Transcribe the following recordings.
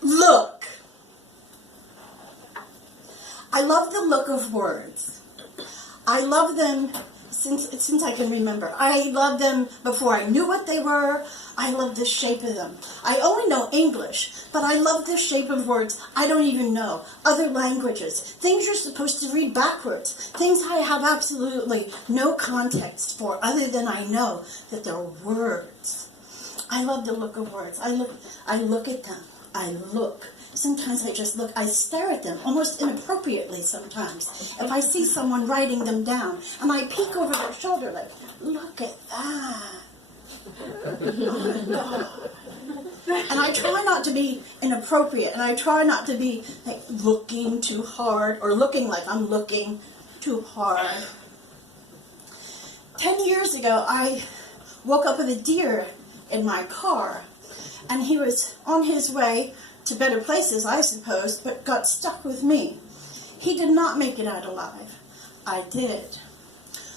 Look. I love the look of words. I love them since I can remember. I loved them before I knew what they were. I love the shape of them. I only know English, but I love the shape of words I don't even know. Other languages, things you're supposed to read backwards, things I have absolutely no context for other than I know that they're words. I love the look of words. I look at them. I look. Sometimes I just look, I stare at them, almost inappropriately sometimes. If I see someone writing them down, and I peek over their shoulder like, look at that. Oh my God. And I try not to be inappropriate, and I try not to be like looking too hard, or looking like I'm looking too hard. 10 years ago, I woke up with a deer in my car, and he was on his way to better places, I suppose, but got stuck with me. He did not make it out alive. I did.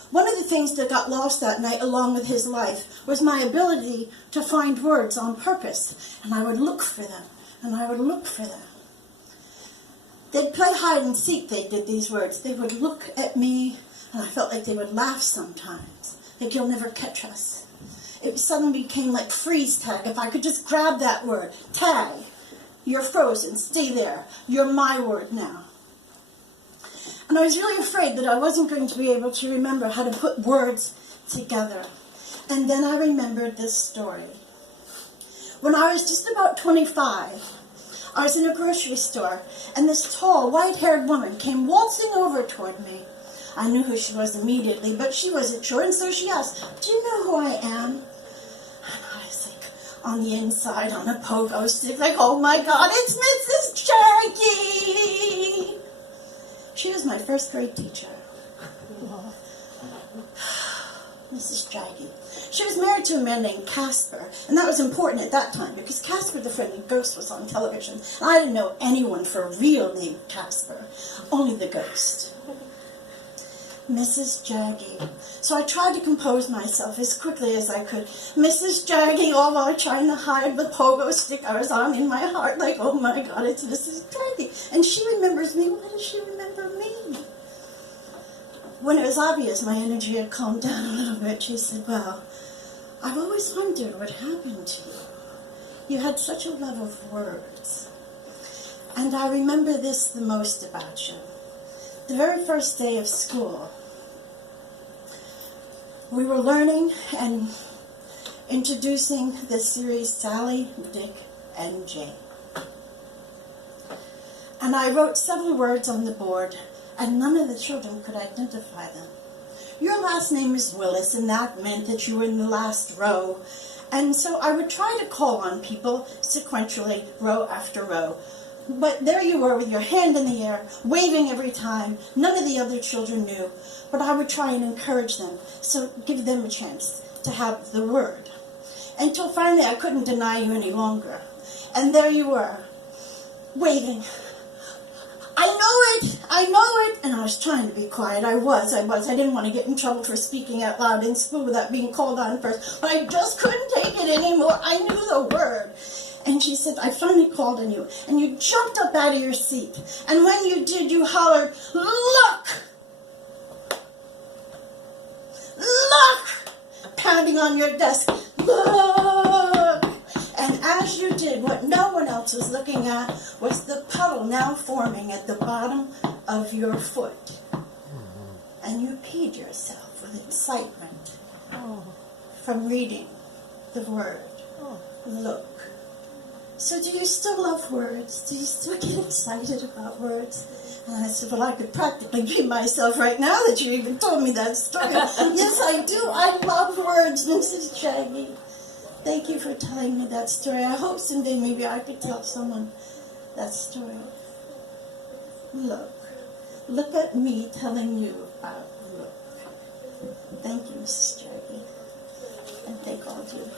One of the things that got lost that night along with his life was my ability to find words on purpose, and I would look for them, and I would look for them. They'd play hide and seek, they did, these words. They would look at me, and I felt like they would laugh sometimes, like you'll never catch us. It suddenly became like freeze tag. If I could just grab that word, tag. You're frozen. Stay there. You're my word now. And I was really afraid that I wasn't going to be able to remember how to put words together. And then I remembered this story. When I was just about 25, I was in a grocery store, and this tall, white-haired woman came waltzing over toward me. I knew who she was immediately, but she wasn't sure, and so she asked, "Do you know who I am?" On the inside, on a pogo stick, like, oh my God, it's Mrs. Jackie! She was my first grade teacher. Mrs. Jackie. She was married to a man named Casper, and that was important at that time, because Casper the Friendly Ghost was on television, and I didn't know anyone for real named Casper, only the ghost. Mrs. Jaggy. So I tried to compose myself as quickly as I could. Mrs. Jaggy, all while trying to hide the pogo stick I was on in my heart, like, oh my God, it's Mrs. Jaggy. And she remembers me. Why does she remember me? When it was obvious my energy had calmed down a little bit, she said, well, I've always wondered what happened to you. You had such a love of words. And I remember this the most about you. The very first day of school, we were learning and introducing the series Sally, Dick, and Jane. And I wrote several words on the board, and none of the children could identify them. Your last name is Willis, and that meant that you were in the last row. And so I would try to call on people sequentially, row after row. But there you were with your hand in the air, waving every time. None of the other children knew, but I would try and encourage them, so give them a chance to have the word. Until finally I couldn't deny you any longer. And there you were, waving. I know it! And I was trying to be quiet. I was. I didn't want to get in trouble for speaking out loud in school without being called on first. But I just couldn't take it anymore. I knew the word. And she said, I finally called on you. And you jumped up out of your seat. And when you did, you hollered, look! Look! Pounding on your desk, look! And as you did, what no one else was looking at was the puddle now forming at the bottom of your foot. And you peed yourself with excitement from reading the word, look. So do you still love words? Do you still get excited about words? And I said, well, I could practically be myself right now that you even told me that story. Yes, I do. I love words, Mrs. Jaggy. Thank you for telling me that story. I hope someday maybe I could tell someone that story. Look. Look at me telling you about look. Thank you, Mrs. Terri. And thank all of you.